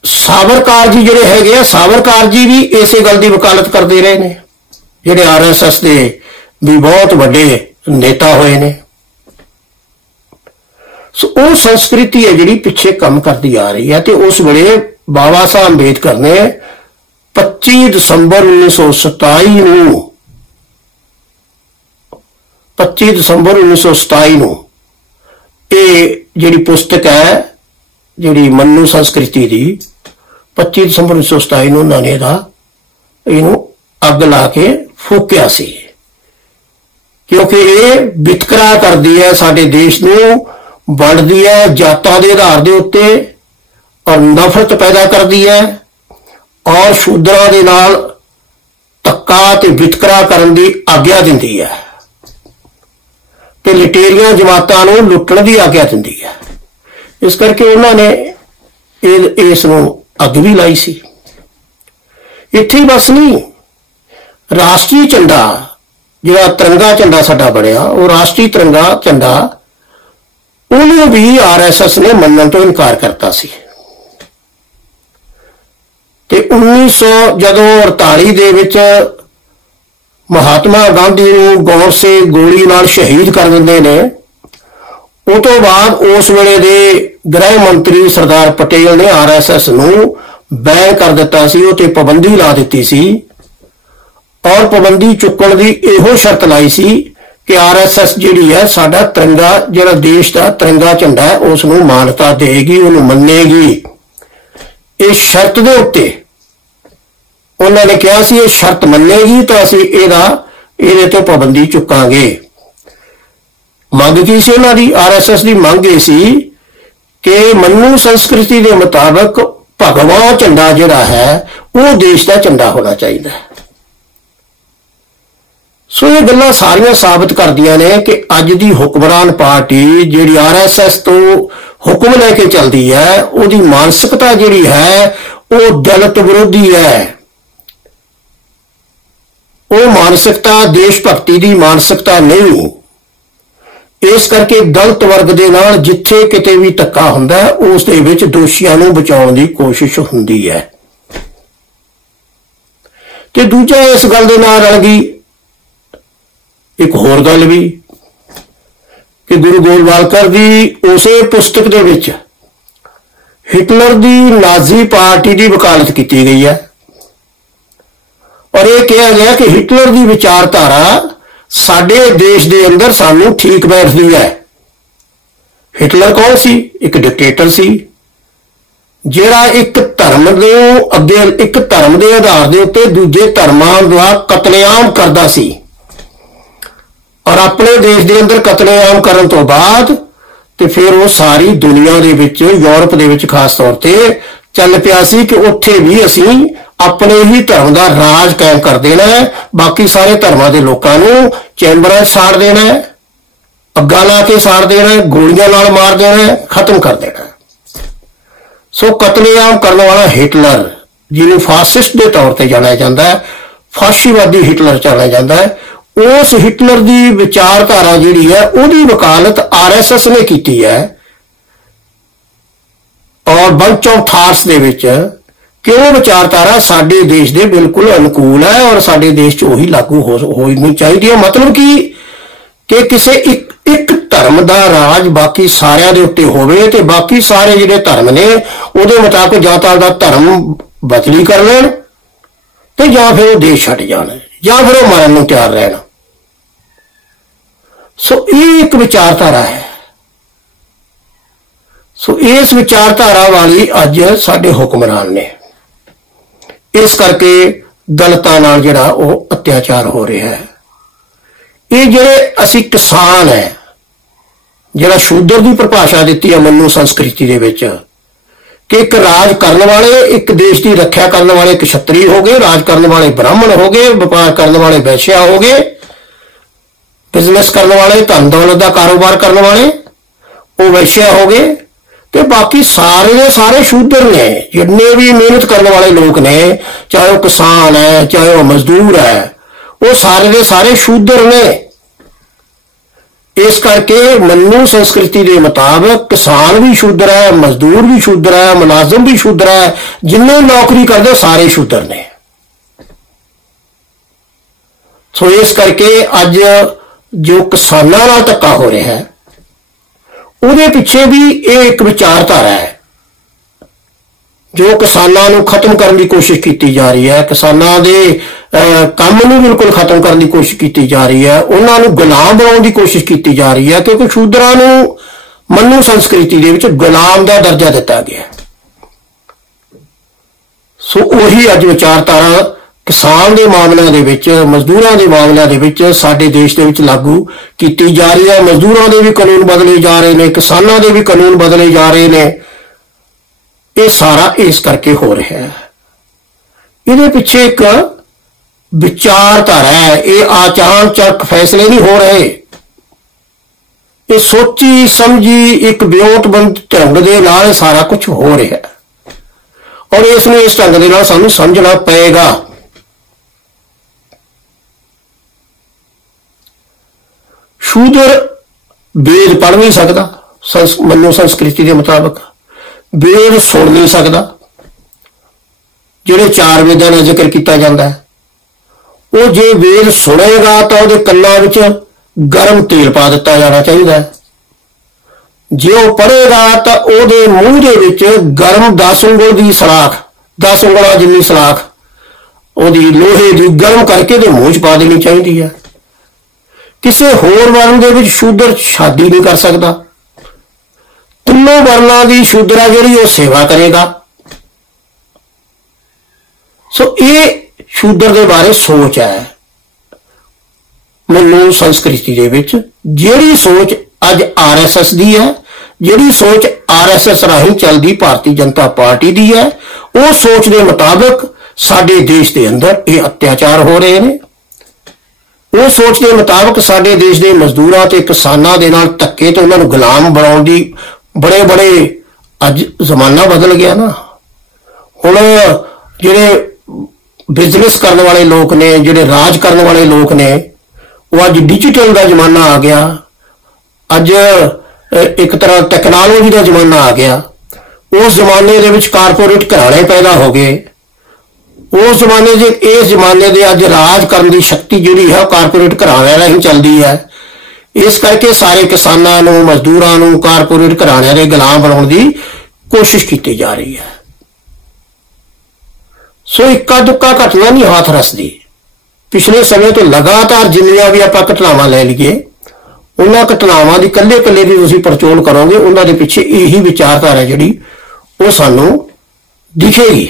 सावरकार जी जिहड़े हैगे, सावरकार जी भी इसे गल की वकालत करते रहे ने, जिहड़े RSS के भी बहुत बड़े नेता होए ने। सो वो संस्कृति है जिहड़ी पिछे काम करती आ रही है। तो उस वेले बाबा साहब अंबेडकर ने 25 दिसंबर 1927 नूं 25 ਦਸੰਬਰ 1927 ਨੂੰ ਇਹ ਜਿਹੜੀ ਪੁਸਤਕ ਹੈ ਜਿਹੜੀ ਮन्नू ਸੰਸਕ੍ਰਿਤੀ ਦੀ 25 ਦਸੰਬਰ 1927 ਨੂੰ ਉਹਨਾਂ ਨੇ ਇਹਨੂੰ ਅੱਗ ਲਾ ਕੇ ਫੂਕਿਆ ਸੀ, ਕਿਉਂਕਿ ਇਹ ਵਿਤਕਰਾ ਕਰਦੀ ਹੈ, ਸਾਡੇ ਦੇਸ਼ ਨੂੰ ਵੰਡਦੀ ਹੈ ਜਾਤਾਂ ਦੇ ਆਧਾਰ ਦੇ ਉੱਤੇ ਔਰ ਨਫ਼ਰਤ ਪੈਦਾ ਕਰਦੀ ਹੈ ਔਰ ਸ਼ੂਦਰਾਂ ਦੇ ਨਾਲ ਧੱਕਾ ਤੇ ਵਿਤਕਰਾ ਕਰਨ ਦੀ ਆਗਿਆ ਦਿੰਦੀ ਹੈ ਤੇ ਲਟੇਰੀਆਂ ਜਮਾਤਾਂ ਨੂੰ ਲੁੱਟਣ ਦੀ ਆਗਿਆ ਦਿੰਦੀ ਹੈ। ਇਸ ਕਰਕੇ ਉਹਨਾਂ ਨੇ ਇਸ ਨੂੰ ਅੱਗ ਵੀ ਲਾਈ ਸੀ। ਇੱਥੇ ਹੀ ਬਸ ਨਹੀਂ, ਰਾਸ਼ਟਰੀ ਝੰਡਾ ਜਿਹੜਾ ਤਿਰੰਗਾ ਝੰਡਾ ਸਾਡਾ ਬਣਿਆ, ਉਹ ਰਾਸ਼ਟਰੀ ਤਿਰੰਗਾ ਝੰਡਾ ਉਹਨੂੰ ਵੀ ਆਰਐਸਐਸ ਨੇ ਮੰਨਣ ਤੋਂ ਇਨਕਾਰ ਕਰਤਾ ਸੀ ਤੇ 1948 ਦੇ ਵਿੱਚ ਮਹਾਤਮਾ ਗਾਂਧੀ ਨੂੰ ਗੌਰਸੇ ਗੋਲੀ ਨਾਲ ਸ਼ਹੀਦ ਕਰ ਦਿੰਦੇ ਨੇ। ਉਹ ਤੋਂ ਬਾਅਦ ਉਸ ਵੇਲੇ ਦੇ ਗ੍ਰਹਿ ਮੰਤਰੀ ਸਰਦਾਰ ਪਟੇਲ ਨੇ ਆਰਐਸਐਸ ਨੂੰ ਬੈਨ ਕਰ ਦਿੱਤਾ ਸੀ, ਉਹ ਤੇ ਪਾਬੰਦੀ ਲਾ ਦਿੱਤੀ ਸੀ ਔਰ ਪਾਬੰਦੀ ਚੁੱਕਣ ਦੀ ਇਹੋ ਸ਼ਰਤ ਲਾਈ ਸੀ ਕਿ ਆਰਐਸਐਸ ਜਿਹੜੀ ਹੈ ਸਾਡਾ ਤਿਰੰਗਾ, ਜਿਹੜਾ ਦੇਸ਼ ਦਾ ਤਿਰੰਗਾ ਝੰਡਾ ਹੈ, ਉਸ ਨੂੰ ਮਾਨਤਾ ਦੇਗੀ, ਉਹਨੂੰ ਮੰਨੇਗੀ। ਇਸ ਸ਼ਰਤ ਦੇ ਉੱਤੇ ਉਹਨਾਂ ਨੇ ਕਿਹਾ ਸੀ ਇਹ ਸ਼ਰਤ ਮੰਨੇਗੀ ਤਾਂ ਅਸੀਂ ਇਹਦੇ ਤੋਂ ਪਾਬੰਦੀ ਚੁੱਕਾਂਗੇ। ਮੰਗ ਕੀ ਸੀ ਉਹਨਾਂ ਦੀ? ਆਰਐਸਐਸ ਦੀ ਮੰਗ ਇਹ ਸੀ ਕਿ ਮन्नू ਸੰਸਕ੍ਰਿਤੀ ਦੇ ਮੁਤਾਬਕ ਭਗਵਾ ਝੰਡਾ ਜਿਹੜਾ ਹੈ ਉਹ ਦੇਸ਼ ਦਾ ਝੰਡਾ ਹੋਣਾ ਚਾਹੀਦਾ ਹੈ। ਸੋ ਇਹ ਗੱਲਾਂ ਸਾਰੀਆਂ ਸਾਬਤ ਕਰਦੀਆਂ ਨੇ ਕਿ ਅੱਜ ਦੀ ਹੁਕਮਰਾਨ ਪਾਰਟੀ ਜਿਹੜੀ ਆਰਐਸਐਸ ਤੋਂ ਹੁਕਮ ਲੈ ਕੇ ਚੱਲਦੀ ਹੈ, ਉਹਦੀ ਮਾਨਸਿਕਤਾ ਜਿਹੜੀ ਹੈ ਉਹ ਦਲਿਤ ਵਿਰੋਧੀ ਹੈ। ਉਹ ਮਾਨਸਿਕਤਾ ਦੇਸ਼ ਭਗਤੀ ਦੀ ਮਾਨਸਿਕਤਾ ਨਹੀਂ। ਇਸ ਕਰਕੇ ਦਲਿਤ ਵਰਗ ਦੇ ਨਾਲ ਜਿੱਥੇ ਕਿਤੇ ਵੀ ਧੱਕਾ ਹੁੰਦਾ ਹੈ ਉਸ ਦੇ ਵਿੱਚ ਦੋਸ਼ੀਆਂ ਨੂੰ ਬਚਾਉਣ ਦੀ ਕੋਸ਼ਿਸ਼ ਹੁੰਦੀ ਹੈ। ਤੇ ਦੂਜਾ ਇਸ ਗੱਲ ਦੇ ਨਾਲ ਰਲ ਗਈ ਇੱਕ ਹੋਰ ਗੱਲ ਵੀ ਕਿ ਗੁਰੂ ਗੋਲਵਾਲਕਰ ਦੀ ਉਸੇ ਪੁਸਤਕ ਦੇ ਵਿੱਚ ਹਿਟਲਰ ਦੀ ਨਾਜ਼ੀ ਪਾਰਟੀ ਦੀ ਵਕਾਲਤ ਕੀਤੀ ਗਈ ਹੈ ਔਰ ਇਹ ਕਿਹਾ ਗਿਆ ਕਿ ਹਿਟਲਰ ਦੀ ਵਿਚਾਰਧਾਰਾ ਸਾਡੇ ਦੇਸ਼ ਦੇ ਅੰਦਰ ਸਾਨੂੰ ਠੀਕ ਬੈਠਦੀ ਹੈ। ਹਿਟਲਰ ਕੌਣ ਸੀ? ਇੱਕ ਡਿਕਟੇਟਰ ਸੀ ਜਿਹੜਾ ਇੱਕ ਧਰਮ ਦੇ ਆਧਾਰ ਦੇ ਉੱਤੇ ਦੂਜੇ ਧਰਮਾਂ ਦਾ ਕਤਲੇਆਮ ਕਰਦਾ ਸੀ ਔਰ ਆਪਣੇ ਦੇਸ਼ ਦੇ ਅੰਦਰ ਕਤਲੇਆਮ ਕਰਨ ਤੋਂ ਬਾਅਦ ਤੇ ਫਿਰ ਉਹ ਸਾਰੀ ਦੁਨੀਆ ਦੇ ਵਿੱਚ, ਯੂਰਪ ਦੇ ਵਿੱਚ ਖਾਸ ਤੌਰ ਤੇ ਚੱਲ ਪਿਆ ਸੀ ਕਿ ਉੱਥੇ ਵੀ ਅਸੀਂ ਆਪਣੇ ਹੀ ਧਰਮ ਦਾ ਰਾਜ ਕਾਇਮ ਕਰ ਦੇਣਾ ਹੈ, ਬਾਕੀ ਸਾਰੇ ਧਰਮਾਂ ਦੇ ਲੋਕਾਂ ਨੂੰ ਚੈਂਬਰਾਂ 'ਚ ਸਾੜ ਦੇਣਾ ਹੈ, ਅੱਗਾਂ ਲਾ ਕੇ ਸਾੜ ਦੇਣਾ ਹੈ, ਗੋਲੀਆਂ ਨਾਲ ਮਾਰ ਦੇਣਾ ਹੈ, ਖਤਮ ਕਰ ਦੇਣਾ ਹੈ। ਸੋ ਕਤਲੇਆਮ ਕਰਨ ਵਾਲਾ ਹਿਟਲਰ, ਜਿਹਨੂੰ ਫਾਸਿਸਟ ਦੇ ਤੌਰ ਤੇ ਜਾਣਿਆ ਜਾਂਦਾ ਹੈ, ਫਾਸ਼ੀਵਾਦੀ ਹਿਟਲਰ ਜਾਣਿਆ ਜਾਂਦਾ ਹੈ, ਉਸ ਹਿਟਲਰ ਦੀ ਵਿਚਾਰਧਾਰਾ ਜਿਹੜੀ ਹੈ ਉਹਦੀ ਵਕਾਲਤ ਆਰਐਸਐਸ ਨੇ ਕੀਤੀ ਹੈ ਔਰ ਬੰਚ ਆਫ ਥਾਟਸ ਦੇ ਵਿੱਚ ਕਿ ਉਹ ਵਿਚਾਰਧਾਰਾ ਸਾਡੇ ਦੇਸ਼ ਦੇ ਬਿਲਕੁਲ ਅਨੁਕੂਲ ਹੈ ਔਰ ਸਾਡੇ ਦੇਸ਼ 'ਚ ਉਹੀ ਲਾਗੂ ਹੋਣੀ ਚਾਹੀਦੀ ਹੈ। ਮਤਲਬ ਕਿ ਕਿਸੇ ਇੱਕ ਧਰਮ ਦਾ ਰਾਜ ਬਾਕੀ ਸਾਰਿਆਂ ਦੇ ਉੱਤੇ ਹੋਵੇ ਤੇ ਬਾਕੀ ਸਾਰੇ ਜਿਹੜੇ ਧਰਮ ਨੇ ਉਹਦੇ ਮੁਤਾਬਕ ਜਾਂ ਤਾਂ ਉਹਦਾ ਧਰਮ ਬਦਲੀ ਕਰ ਲੈਣ ਤੇ ਜਾਂ ਫਿਰ ਉਹ ਦੇਸ਼ ਛੱਡ ਜਾਣ ਜਾਂ ਫਿਰ ਉਹ ਮਰਨ ਨੂੰ ਤਿਆਰ ਰਹਿਣ। ਸੋ ਇਹ ਇੱਕ ਵਿਚਾਰਧਾਰਾ ਹੈ। ਸੋ ਇਸ ਵਿਚਾਰਧਾਰਾ ਵਾਲੀ ਅੱਜ ਸਾਡੇ ਹੁਕਮਰਾਨ ਨੇ, ਇਸ ਕਰਕੇ ਦਲਿਤਾਂ ਨਾਲ ਜਿਹੜਾ ਉਹ ਅਤਿਆਚਾਰ ਹੋ ਰਿਹਾ ਹੈ। ਇਹ ਜਿਹੜੇ ਅਸੀਂ ਕਿਸਾਨ ਹੈ, ਜਿਹੜਾ ਸ਼ੂਦਰ ਦੀ ਪਰਿਭਾਸ਼ਾ ਦਿੱਤੀ ਹੈ ਮन्नू ਸੰਸਕ੍ਰਿਤੀ ਦੇ ਵਿੱਚ ਕਿ ਇੱਕ ਰਾਜ ਕਰਨ ਵਾਲੇ, ਇੱਕ ਦੇਸ਼ ਦੀ ਰੱਖਿਆ ਕਰਨ ਵਾਲੇ ਇੱਕ ਛਤਰੀ ਹੋ ਗਏ, ਰਾਜ ਕਰਨ ਵਾਲੇ ਬ੍ਰਾਹਮਣ ਹੋ ਗਏ, ਵਪਾਰ ਕਰਨ ਵਾਲੇ ਵੈਸ਼ਿਆ ਹੋ ਗਏ, ਬਿਜ਼ਨਸ ਕਰਨ ਵਾਲੇ, ਧਨ ਦੌਲਤ ਦਾ ਕਾਰੋਬਾਰ ਕਰਨ ਵਾਲੇ ਉਹ ਵੈਸ਼ਿਆ ਹੋ ਗਏ ਤੇ ਬਾਕੀ ਸਾਰੇ ਦੇ ਸਾਰੇ ਸ਼ੂਦਰ ਨੇ। ਜਿੰਨੇ ਵੀ ਮਿਹਨਤ ਕਰਨ ਵਾਲੇ ਲੋਕ ਨੇ, ਚਾਹੇ ਉਹ ਕਿਸਾਨ ਹੈ ਚਾਹੇ ਉਹ ਮਜ਼ਦੂਰ ਹੈ, ਉਹ ਸਾਰੇ ਦੇ ਸਾਰੇ ਸ਼ੂਦਰ ਨੇ। ਇਸ ਕਰਕੇ मन्नू ਸੰਸਕ੍ਰਿਤੀ ਦੇ ਮੁਤਾਬਕ ਕਿਸਾਨ ਵੀ ਸ਼ੂਦਰ ਹੈ, ਮਜ਼ਦੂਰ ਵੀ ਸ਼ੂਦਰ ਹੈ, ਮੁਲਾਜ਼ਮ ਵੀ ਸ਼ੂਦਰ ਹੈ, ਜਿੰਨੇ ਨੌਕਰੀ ਕਰਦੇ ਸਾਰੇ ਸ਼ੂਦਰ ਨੇ। ਸੋ ਇਸ ਕਰਕੇ ਅੱਜ ਜੋ ਕਿਸਾਨਾਂ ਨਾਲ ਧੱਕਾ ਹੋ ਰਿਹਾ ਹੈ ਉਹਦੇ ਪਿੱਛੇ ਵੀ ਇਹ ਇੱਕ ਵਿਚਾਰਧਾਰਾ ਹੈ ਜੋ ਕਿਸਾਨਾਂ ਨੂੰ ਖਤਮ ਕਰਨ ਦੀ ਕੋਸ਼ਿਸ਼ ਕੀਤੀ ਜਾ ਰਹੀ ਹੈ, ਕਿਸਾਨਾਂ ਦੇ ਕੰਮ ਨੂੰ ਬਿਲਕੁਲ ਖਤਮ ਕਰਨ ਦੀ ਕੋਸ਼ਿਸ਼ ਕੀਤੀ ਜਾ ਰਹੀ ਹੈ, ਉਹਨਾਂ ਨੂੰ ਗੁਲਾਮ ਬਣਾਉਣ ਦੀ ਕੋਸ਼ਿਸ਼ ਕੀਤੀ ਜਾ ਰਹੀ ਹੈ, ਕਿਉਂਕਿ ਸ਼ੂਦਰਾਂ ਨੂੰ ਮੰਨੂ ਸੰਸਕ੍ਰਿਤੀ ਦੇ ਵਿੱਚ ਗੁਲਾਮ ਦਾ ਦਰਜਾ ਦਿੱਤਾ ਗਿਆ। ਸੋ ਉਹੀ ਅੱਜ ਵਿਚਾਰਧਾਰਾ ਕਿਸਾਨ ਦੇ ਮਾਮਲਿਆਂ ਦੇ ਵਿੱਚ, ਮਜ਼ਦੂਰਾਂ ਦੇ ਮਾਮਲਿਆਂ ਦੇ ਵਿੱਚ ਸਾਡੇ ਦੇਸ਼ ਦੇ ਵਿੱਚ ਲਾਗੂ ਕੀਤੀ ਜਾ ਰਹੀ ਹੈ। ਮਜ਼ਦੂਰਾਂ ਦੇ ਵੀ ਕਾਨੂੰਨ ਬਦਲੇ ਜਾ ਰਹੇ ਨੇ, ਕਿਸਾਨਾਂ ਦੇ ਵੀ ਕਾਨੂੰਨ ਬਦਲੇ ਜਾ ਰਹੇ ਨੇ। ਇਹ ਸਾਰਾ ਇਸ ਕਰਕੇ ਹੋ ਰਿਹਾ ਹੈ। ਇਹਦੇ ਪਿੱਛੇ ਇੱਕ ਵਿਚਾਰਧਾਰਾ ਹੈ। ਇਹ ਅਚਾਨਕ ਫੈਸਲੇ ਨਹੀਂ ਹੋ ਰਹੇ, ਇਹ ਸੋਚੀ ਸਮਝੀ ਇੱਕ ਵਿਉਂਤਬੰਦ ਢੰਗ ਦੇ ਨਾਲ ਸਾਰਾ ਕੁਝ ਹੋ ਰਿਹਾ ਹੈ, ਔਰ ਇਸ ਨੂੰ ਇਸ ਢੰਗ ਦੇ ਨਾਲ ਸਾਨੂੰ ਸਮਝਣਾ ਪਏਗਾ। ਸ਼ੂਦਰ ਵੇਦ ਪੜ੍ਹ ਨਹੀਂ ਸਕਦਾ ਮੰਨੂ ਸੰਸਕ੍ਰਿਤੀ ਦੇ ਮੁਤਾਬਕ, ਵੇਦ ਸੁਣ ਨਹੀਂ ਸਕਦਾ। ਜਿਹੜੇ 4 ਵੇਦਾਂ ਦਾ ਜ਼ਿਕਰ ਕੀਤਾ ਜਾਂਦਾ ਹੈ, ਉਹ ਜੇ ਵੇਦ ਸੁਣੇਗਾ ਤਾਂ ਉਹਦੇ ਕੰਨਾਂ ਵਿੱਚ ਗਰਮ ਤੇਲ ਪਾ ਦਿੱਤਾ ਜਾਣਾ ਚਾਹੀਦਾ ਹੈ। ਜੇ ਉਹ ਪੜ੍ਹੇਗਾ ਤਾਂ ਉਹਦੇ ਮੂੰਹ ਦੇ ਵਿੱਚ ਗਰਮ 10 ਉਂਗਲ ਦੀ ਸਲਾਖ, 10 ਉਂਗਲਾਂ ਜਿੰਨੀ ਸਲਾਖ ਉਹਦੀ ਲੋਹੇ ਦੀ ਗਰਮ ਕਰਕੇ ਉਹਦੇ ਮੂੰਹ 'ਚ ਪਾ ਦੇਣੀ ਚਾਹੀਦੀ ਹੈ। ਕਿਸੇ ਹੋਰ ਵਰਨ ਦੇ ਵਿੱਚ ਸ਼ੂਦਰ ਸ਼ਾਦੀ ਨਹੀਂ ਕਰ ਸਕਦਾ। ਤਿੰਨੋਂ ਵਰਨਾਂ ਦੀ ਸ਼ੂਦਰਾ ਜਿਹੜੀ ਉਹ ਸੇਵਾ ਕਰੇਗਾ। ਸੋ ਇਹ ਸ਼ੂਦਰ ਦੇ ਬਾਰੇ ਸੋਚ ਹੈ ਮੰਨੂ ਸੰਸਕ੍ਰਿਤੀ ਦੇ ਵਿੱਚ। ਜਿਹੜੀ ਸੋਚ ਅੱਜ RSS ਦੀ ਹੈ, ਜਿਹੜੀ ਸੋਚ RSS ਰਾਹੀਂ ਚੱਲਦੀ ਭਾਰਤੀ ਜਨਤਾ ਪਾਰਟੀ ਦੀ ਹੈ, ਉਹ ਸੋਚ ਦੇ ਮੁਤਾਬਕ ਸਾਡੇ ਦੇਸ਼ ਦੇ ਅੰਦਰ ਇਹ ਅਤਿਆਚਾਰ ਹੋ ਰਹੇ ਨੇ। ਉਹ ਸੋਚ ਦੇ ਮੁਤਾਬਕ ਸਾਡੇ ਦੇਸ਼ ਦੇ ਮਜ਼ਦੂਰਾਂ ਤੇ ਕਿਸਾਨਾਂ ਦੇ ਨਾਲ ਧੱਕੇ ਤੇ ਉਹਨਾਂ ਨੂੰ ਗੁਲਾਮ ਬਣਾਉਣ ਦੀ ਬੜੇ ਅੱਜ ਜ਼ਮਾਨਾ ਬਦਲ ਗਿਆ ਨਾ। ਹੁਣ ਜਿਹੜੇ ਬਿਜ਼ਨਸ ਕਰਨ ਵਾਲੇ ਲੋਕ ਨੇ, ਜਿਹੜੇ ਰਾਜ ਕਰਨ ਵਾਲੇ ਲੋਕ ਨੇ, ਉਹ ਅੱਜ ਡਿਜੀਟਲ ਦਾ ਜ਼ਮਾਨਾ ਆ ਗਿਆ। ਅੱਜ ਇੱਕ ਤਰ੍ਹਾਂ ਟੈਕਨੋਲੋਜੀ ਦਾ ਜ਼ਮਾਨਾ ਆ ਗਿਆ। ਉਸ ਜ਼ਮਾਨੇ ਦੇ ਵਿੱਚ ਕਾਰਪੋਰੇਟ ਘਰਾਣੇ ਪੈਦਾ ਹੋ ਗਏ। ਉਸ ਜ਼ਮਾਨੇ ਦੇ ਇਸ ਜ਼ਮਾਨੇ ਦੇ ਅੱਜ ਰਾਜ ਕਰਨ ਦੀ ਸ਼ਕਤੀ ਜਿਹੜੀ ਹੈ ਉਹ ਕਾਰਪੋਰੇਟ ਘਰਾਣਿਆਂ ਰਾਹੀਂ ਚੱਲਦੀ ਹੈ। ਇਸ ਕਰਕੇ ਸਾਰੇ ਕਿਸਾਨਾਂ ਨੂੰ, ਮਜ਼ਦੂਰਾਂ ਨੂੰ ਕਾਰਪੋਰੇਟ ਘਰਾਣਿਆਂ ਦੇ ਗੁਲਾਮ ਬਣਾਉਣ ਦੀ ਕੋਸ਼ਿਸ਼ ਕੀਤੀ ਜਾ ਰਹੀ ਹੈ। ਸੋ ਇੱਕਾ ਦੁੱਕਾ ਘਟਨਾ ਨਹੀਂ ਹੱਥ ਰਸਦੀ। ਪਿਛਲੇ ਸਮੇਂ ਤੋਂ ਲਗਾਤਾਰ ਜਿੰਨੀਆਂ ਵੀ ਆਪਾਂ ਘਟਨਾਵਾਂ ਲੈ ਲਈਏ, ਉਹਨਾਂ ਘਟਨਾਵਾਂ ਦੀ ਕੱਲੇ ਦੀ ਤੁਸੀਂ ਪੜਚੋਲ ਕਰੋਗੇ, ਉਹਨਾਂ ਦੇ ਪਿੱਛੇ ਇਹੀ ਵਿਚਾਰਧਾਰਾ ਜਿਹੜੀ ਉਹ ਸਾਨੂੰ ਦਿਖੇਗੀ।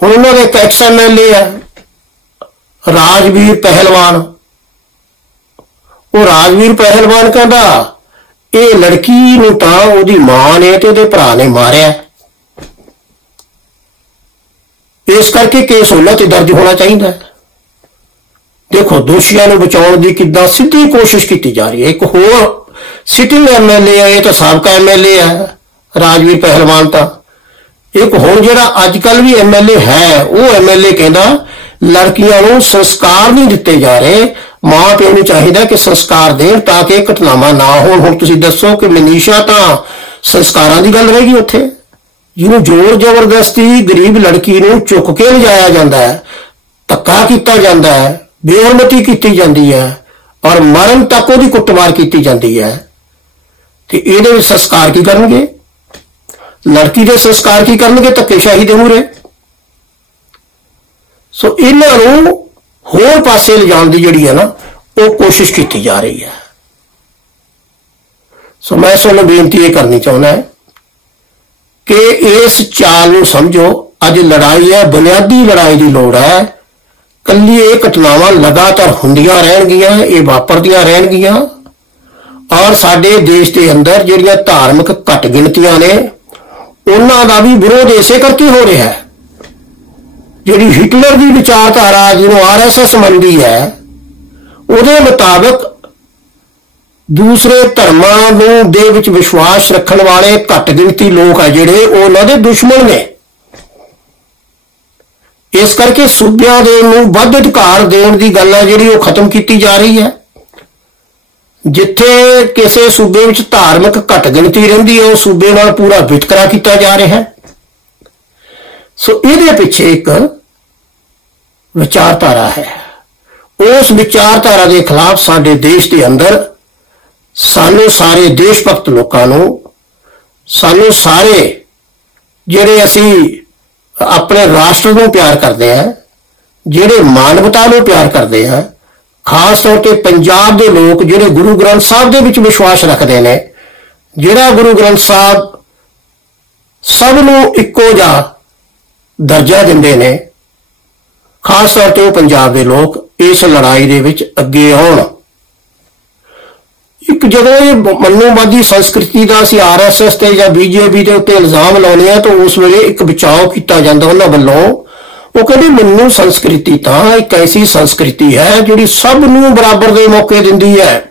ਹੁਣ ਉਹਨਾਂ ਦੇ ਇੱਕ ex-MLA ਹੈ ਰਾਜਵੀਰ ਪਹਿਲਵਾਨ। ਉਹ ਰਾਜਵੀਰ ਪਹਿਲਵਾਨ ਕਹਿੰਦਾ ਇਹ ਲੜਕੀ ਨੂੰ ਤਾਂ ਉਹਦੀ ਮਾਂ ਨੇ ਤੇ ਉਹਦੇ ਭਰਾ ਨੇ ਮਾਰਿਆ, ਇਸ ਕਰਕੇ ਕੇਸ ਉਹਨਾਂ ਤੇ ਦਰਜ ਹੋਣਾ ਚਾਹੀਦਾ ਹੈ। ਦੇਖੋ ਦੋਸ਼ੀਆਂ ਨੂੰ ਬਚਾਉਣ ਦੀ ਕਿੱਦਾਂ ਸਿੱਧੀ ਕੋਸ਼ਿਸ਼ ਕੀਤੀ ਜਾ ਰਹੀ ਹੈ। ਇੱਕ ਹੋਰ ਸਿਟਿੰਗ MLA ਹੈ, ਇਹ ਤਾਂ ਸਾਬਕਾ MLA ਹੈ ਰਾਜਵੀਰ ਪਹਿਲਵਾਨ। ਤਾਂ ਇੱਕ ਹੁਣ ਜਿਹੜਾ ਅੱਜ ਕੱਲ ਵੀ MLA ਹੈ, ਉਹ MLA ਕਹਿੰਦਾ ਲੜਕੀਆਂ ਨੂੰ ਸੰਸਕਾਰ ਨਹੀਂ ਦਿੱਤੇ ਜਾ ਰਹੇ, ਮਾਂ ਪਿਓ ਨੂੰ ਚਾਹੀਦਾ ਕਿ ਸੰਸਕਾਰ ਦੇਣ ਤਾਂ ਕਿ ਘਟਨਾਵਾਂ ਨਾ ਹੋਣ। ਹੁਣ ਤੁਸੀਂ ਦੱਸੋ ਕਿ ਮਨੀਸ਼ਾ ਤਾਂ ਸੰਸਕਾਰਾਂ ਦੀ ਗੱਲ ਰਹੇਗੀ ਉੱਥੇ, ਜਿਹਨੂੰ ਜ਼ੋਰ ਜ਼ਬਰਦਸਤੀ ਗਰੀਬ ਲੜਕੀ ਨੂੰ ਚੁੱਕ ਕੇ ਲਿਜਾਇਆ ਜਾਂਦਾ ਹੈ, ਧੱਕਾ ਕੀਤਾ ਜਾਂਦਾ ਹੈ, ਬੇਹਰਮਤੀ ਕੀਤੀ ਜਾਂਦੀ ਹੈ, ਔਰ ਮਰਨ ਤੱਕ ਉਹਦੀ ਕੁੱਟਮਾਰ ਕੀਤੀ ਜਾਂਦੀ ਹੈ। ਤੇ ਇਹਦੇ ਵਿੱਚ ਸੰਸਕਾਰ ਕੀ ਕਰਨਗੇ? ਲੜਕੀ ਦੇ ਸੰਸਕਾਰ ਕੀ ਕਰਨਗੇ? ਧੱਕੇਸ਼ਾਹੀ ਦੇ ਮੂਹਰੇ। ਸੋ ਇਹਨਾਂ ਨੂੰ ਹੋਰ ਪਾਸੇ ਲਿਜਾਣ ਦੀ ਜਿਹੜੀ ਹੈ ਨਾ ਉਹ ਕੋਸ਼ਿਸ਼ ਕੀਤੀ ਜਾ ਰਹੀ ਹੈ। ਸੋ ਮੈਂ ਤੁਹਾਨੂੰ ਬੇਨਤੀ ਇਹ ਕਰਨੀ ਚਾਹੁੰਦਾ ਕਿ ਇਸ ਚਾਲ ਨੂੰ ਸਮਝੋ। ਅੱਜ ਲੜਾਈ ਹੈ, ਬੁਨਿਆਦੀ ਲੜਾਈ ਦੀ ਲੋੜ ਹੈ। ਕੱਲੀ ਇਹ ਘਟਨਾਵਾਂ ਲਗਾਤਾਰ ਹੁੰਦੀਆਂ ਰਹਿਣਗੀਆਂ, ਇਹ ਵਾਪਰਦੀਆਂ ਰਹਿਣਗੀਆਂ, ਔਰ ਸਾਡੇ ਦੇਸ਼ ਦੇ ਅੰਦਰ ਜਿਹੜੀਆਂ ਧਾਰਮਿਕ ਘੱਟ ਗਿਣਤੀਆਂ ਨੇ ਉਹਨਾਂ ਦਾ ਵੀ ਵਿਰੋਧ ਇਸੇ ਕਰਕੇ ਹੋ ਰਿਹਾ ਹੈ। ਜਿਹੜੀ ਹਿਟਲਰ ਦੀ ਵਿਚਾਰਧਾਰਾ ਜਿਹਨੂੰ RSS ਮੰਨਦੀ ਹੈ, ਉਹਦੇ ਮੁਤਾਬਕ ਦੂਸਰੇ ਧਰਮਾਂ ਨੂੰ ਦੇ ਵਿੱਚ ਵਿਸ਼ਵਾਸ ਰੱਖਣ ਵਾਲੇ ਘੱਟ ਗਿਣਤੀ ਲੋਕ ਆ ਜਿਹੜੇ, ਉਹ ਉਹਨਾਂ ਦੇ ਦੁਸ਼ਮਣ ਨੇ। ਇਸ ਕਰਕੇ ਸੂਬਿਆਂ ਦੇ ਨੂੰ ਵੱਧ ਅਧਿਕਾਰ ਦੇਣ ਦੀ ਗੱਲ ਹੈ ਜਿਹੜੀ ਉਹ ਖਤਮ ਕੀਤੀ ਜਾ ਰਹੀ ਹੈ। ਜਿੱਥੇ ਕਿਸੇ ਸੂਬੇ ਵਿੱਚ ਧਾਰਮਿਕ ਘੱਟ ਗਿਣਤੀ ਰਹਿੰਦੀ ਹੈ, ਉਹ ਸੂਬੇ ਨਾਲ ਪੂਰਾ ਵਿਤਕਰਾ ਕੀਤਾ ਜਾ ਰਿਹਾ ਹੈ। ਸੋ ਇਹਦੇ ਪਿੱਛੇ ਇੱਕ ਵਿਚਾਰਧਾਰਾ ਹੈ। ਉਸ ਵਿਚਾਰਧਾਰਾ ਦੇ ਖਿਲਾਫ ਸਾਡੇ ਦੇਸ਼ ਦੇ ਅੰਦਰ ਸਾਨੂੰ ਸਾਰੇ ਦੇਸ਼ ਭਗਤ ਲੋਕਾਂ ਨੂੰ, ਸਾਨੂੰ ਸਾਰੇ ਜਿਹੜੇ ਅਸੀਂ ਆਪਣੇ ਰਾਸ਼ਟਰ ਨੂੰ ਪਿਆਰ ਕਰਦੇ ਆ, ਜਿਹੜੇ ਮਾਨਵਤਾ ਨੂੰ ਪਿਆਰ ਕਰਦੇ ਆ, ਖਾਸ ਤੌਰ ਤੇ ਪੰਜਾਬ ਦੇ ਲੋਕ ਜਿਹੜੇ ਗੁਰੂ ਗ੍ਰੰਥ ਸਾਹਿਬ ਦੇ ਵਿੱਚ ਵਿਸ਼ਵਾਸ ਰੱਖਦੇ ਨੇ, ਜਿਹੜਾ ਗੁਰੂ ਗ੍ਰੰਥ ਸਾਹਿਬ ਸਭ ਨੂੰ ਇੱਕੋ ਜਿਹਾ ਦਰਜਾ ਦਿੰਦੇ ਨੇ, ਖਾਸ ਤੌਰ ਤੇ ਉਹ ਪੰਜਾਬ ਦੇ ਲੋਕ ਇਸ ਲੜਾਈ ਦੇ ਵਿੱਚ ਅੱਗੇ ਆਉਣ। ਇੱਕ ਜਦੋਂ ਇਹ ਮਨੂਵਾਦੀ ਸੰਸਕ੍ਰਿਤੀ ਦਾ ਅਸੀਂ ਆਰਐਸਐਸ ਤੇ ਜਾਂ ਬੀਜੇਪੀ ਦੇ ਉੱਤੇ ਇਲਜ਼ਾਮ ਲਾਉਂਦੇ ਆ ਤਾਂ ਉਸ ਵੇਲੇ ਇੱਕ ਬਚਾਅ ਕੀਤਾ ਜਾਂਦਾ ਉਹਨਾਂ ਵੱਲੋਂ। ਉਹ ਕਹਿੰਦੇ ਮਨੂ ਸੰਸਕ੍ਰਿਤੀ ਤਾਂ ਇੱਕ ਐਸੀ ਸੰਸਕ੍ਰਿਤੀ ਹੈ ਜਿਹੜੀ ਸਭ ਨੂੰ ਬਰਾਬਰ ਦੇ ਮੌਕੇ ਦਿੰਦੀ ਹੈ,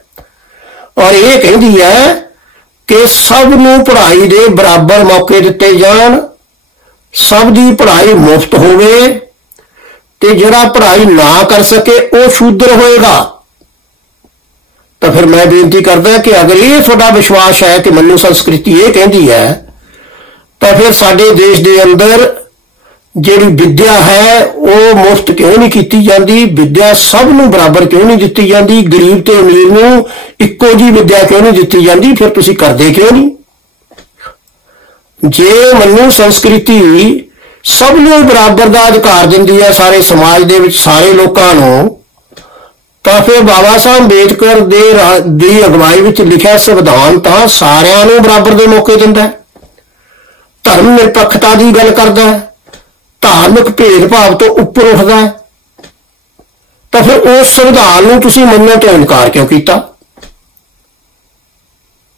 ਔਰ ਇਹ ਕਹਿੰਦੀ ਹੈ ਕਿ ਸਭ ਨੂੰ ਪੜ੍ਹਾਈ ਦੇ ਬਰਾਬਰ ਮੌਕੇ ਦਿੱਤੇ ਜਾਣ, ਸਭ ਦੀ ਪੜ੍ਹਾਈ ਮੁਫਤ ਹੋਵੇ, ਤੇ ਜਿਹੜਾ ਪੜ੍ਹਾਈ ਨਾ ਕਰ ਸਕੇ ਉਹ ਸ਼ੂਦਰ ਹੋਏਗਾ। ਤਾਂ ਫਿਰ ਮੈਂ ਬੇਨਤੀ ਕਰਦਾ ਕਿ ਅਗਰ ਇਹ ਤੁਹਾਡਾ ਵਿਸ਼ਵਾਸ ਹੈ ਕਿ ਮਨੂ ਸੰਸਕ੍ਰਿਤੀ ਇਹ ਕਹਿੰਦੀ ਹੈ, ਤਾਂ ਫਿਰ ਸਾਡੇ ਦੇਸ਼ ਦੇ ਅੰਦਰ ਜਿਹੜੀ ਵਿੱਦਿਆ ਹੈ ਉਹ ਮੁਫਤ ਕਿਉਂ ਨਹੀਂ ਕੀਤੀ ਜਾਂਦੀ? ਵਿੱਦਿਆ ਸਭ ਨੂੰ ਬਰਾਬਰ ਕਿਉਂ ਨਹੀਂ ਦਿੱਤੀ ਜਾਂਦੀ? ਗਰੀਬ ਤੇ ਅਮੀਰ ਨੂੰ ਇੱਕੋ ਜਿਹੀ ਵਿੱਦਿਆ ਕਿਉਂ ਨਹੀਂ ਦਿੱਤੀ ਜਾਂਦੀ? ਫਿਰ ਤੁਸੀਂ ਕਰਦੇ ਕਿਉਂ ਨਹੀਂ? ਜੇ ਮਨੂ ਸੰਸਕ੍ਰਿਤੀ ਸਭ ਨੂੰ ਬਰਾਬਰ ਦਾ ਅਧਿਕਾਰ ਦਿੰਦੀ ਹੈ ਸਾਰੇ ਸਮਾਜ ਦੇ ਵਿੱਚ ਸਾਰੇ ਲੋਕਾਂ ਨੂੰ, ਤਾਂ ਫਿਰ ਬਾਬਾ ਸਾਹਿਬ ਅੰਬੇਦਕਰ ਦੀ ਅਗਵਾਈ ਵਿੱਚ ਲਿਖਿਆ ਸੰਵਿਧਾਨ ਤਾਂ ਸਾਰਿਆਂ ਨੂੰ ਬਰਾਬਰ ਦੇ ਮੌਕੇ ਦਿੰਦਾ ਹੈ, ਧਰਮ ਨਿਰਪੱਖਤਾ ਦੀ ਗੱਲ ਕਰਦਾ ਹੈ, ਧਾਰਮਿਕ ਭੇਦਭਾਵ ਤੋਂ ਉੱਪਰ ਉੱਠਦਾ ਹੈ। ਤਾਂ ਫਿਰ ਉਸ ਸੰਵਿਧਾਨ ਨੂੰ ਤੁਸੀਂ ਮੰਨਣ ਤੋਂ ਇਨਕਾਰ ਕਿਉਂ ਕੀਤਾ?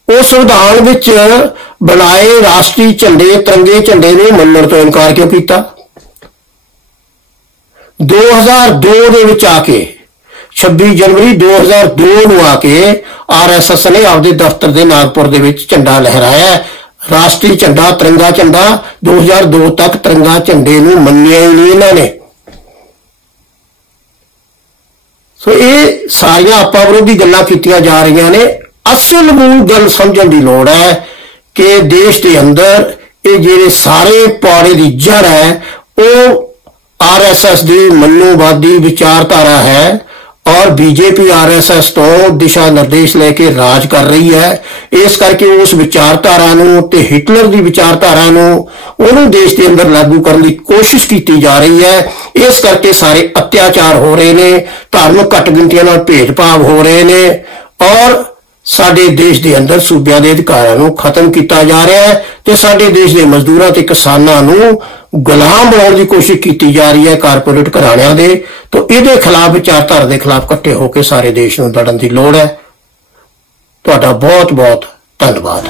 ਉਸ ਸੰਵਿਧਾਨ ਵਿੱਚ ਬਣਾਏ ਰਾਸ਼ਟਰੀ ਝੰਡੇ ਤਿਰੰਗੇ ਝੰਡੇ ਨੂੰ ਮੰਨਣ ਤੋਂ ਇਨਕਾਰ ਕਿਉਂ ਕੀਤਾ? 2002 ਦੇ ਵਿੱਚ ਆ ਕੇ 26 ਜਨਵਰੀ 2002 ਨੂੰ ਆ ਕੇ ਆਰਐਸਐਸ ਨੇ ਆਪਦੇ ਦਫ਼ਤਰ ਦੇ ਨਾਗਪੁਰ ਦੇ ਵਿੱਚ ਝੰਡਾ ਲਹਿਰਾਇਆ। ਰਾਸ਼ਟਰੀ ਝੰਡਾ ਤਿਰੰਗਾ ਝੰਡਾ 2002 ਤੱਕ ਤਿਰੰਗਾ ਝੰਡੇ ਨੂੰ ਮੰਨਿਆ ਹੀ ਨਹੀਂ ਇਹਨਾਂ ਨੇ। ਸੋ ਇਹ ਸਾਰੀਆਂ ਆਪਾ ਵਿਰੋਧੀ ਗੱਲਾਂ ਕੀਤੀਆਂ ਜਾ ਰਹੀਆਂ ਨੇ। ਅਸਲ ਮੂਲ ਗੱਲ ਸਮਝਣ ਦੀ ਲੋੜ ਹੈ ਕਿ ਦੇਸ਼ ਦੇ ਅੰਦਰ ਇਹ ਜਿਹੜੇ ਸਾਰੇ ਪੌੜੇ ਦੀ ਜੜ ਹੈ ਉਹ ਆਰਐਸਐਸ ਦੀ ਮਨੂਵਾਦੀ ਵਿਚਾਰਧਾਰਾ ਹੈ, ਔਰ ਬੀਜੇਪੀ ਆਰਐਸਐਸ ਤੋਂ ਦਿਸ਼ਾ ਨਿਰਦੇਸ਼ ਲੈ ਕੇ ਰਾਜ ਕਰ ਰਹੀ ਹੈ। ਇਸ ਕਰਕੇ ਉਸ ਵਿਚਾਰਧਾਰਾ ਨੂੰ ਤੇ ਹਿਟਲਰ ਦੀ ਵਿਚਾਰਧਾਰਾ ਨੂੰ ਉਹਨੂੰ ਦੇਸ਼ ਦੇ ਅੰਦਰ ਲਾਗੂ ਕਰਨ ਦੀ ਕੋਸ਼ਿਸ਼ ਕੀਤੀ ਜਾ ਰਹੀ ਹੈ। ਇਸ ਕਰਕੇ ਸਾਰੇ ਅਤਿਆਚਾਰ ਹੋ ਰਹੇ ਨੇ, ਧਾਰਮਿਕ ਘੱਟ ਗਿਣਤੀਆਂ ਨਾਲ ਭੇਦਭਾਵ ਹੋ ਰਹੇ ਨੇ, ਔਰ ਸਾਡੇ ਦੇਸ਼ ਦੇ ਅੰਦਰ ਸੂਬਿਆਂ ਦੇ ਅਧਿਕਾਰਾਂ ਨੂੰ ਖਤਮ ਕੀਤਾ ਜਾ ਰਿਹਾ ਹੈ ਤੇ ਸਾਡੇ ਦੇਸ਼ ਦੇ ਮਜ਼ਦੂਰਾਂ ਤੇ ਕਿਸਾਨਾਂ ਨੂੰ ਗੁਲਾਮ ਬਣਾਉਣ ਦੀ ਕੋਸ਼ਿਸ਼ ਕੀਤੀ ਜਾ ਰਹੀ ਹੈ ਕਾਰਪੋਰੇਟ ਘਰਾਣਿਆਂ ਦੇ। ਤਾਂ ਇਹਦੇ ਖਿਲਾਫ ਵਿਚਾਰਧਾਰਾ ਦੇ ਖਿਲਾਫ ਇਕੱਠੇ ਹੋ ਕੇ ਸਾਰੇ ਦੇਸ਼ ਨੂੰ ਲੜਨ ਦੀ ਲੋੜ ਹੈ। ਤੁਹਾਡਾ ਬਹੁਤ ਬਹੁਤ ਧੰਨਵਾਦ।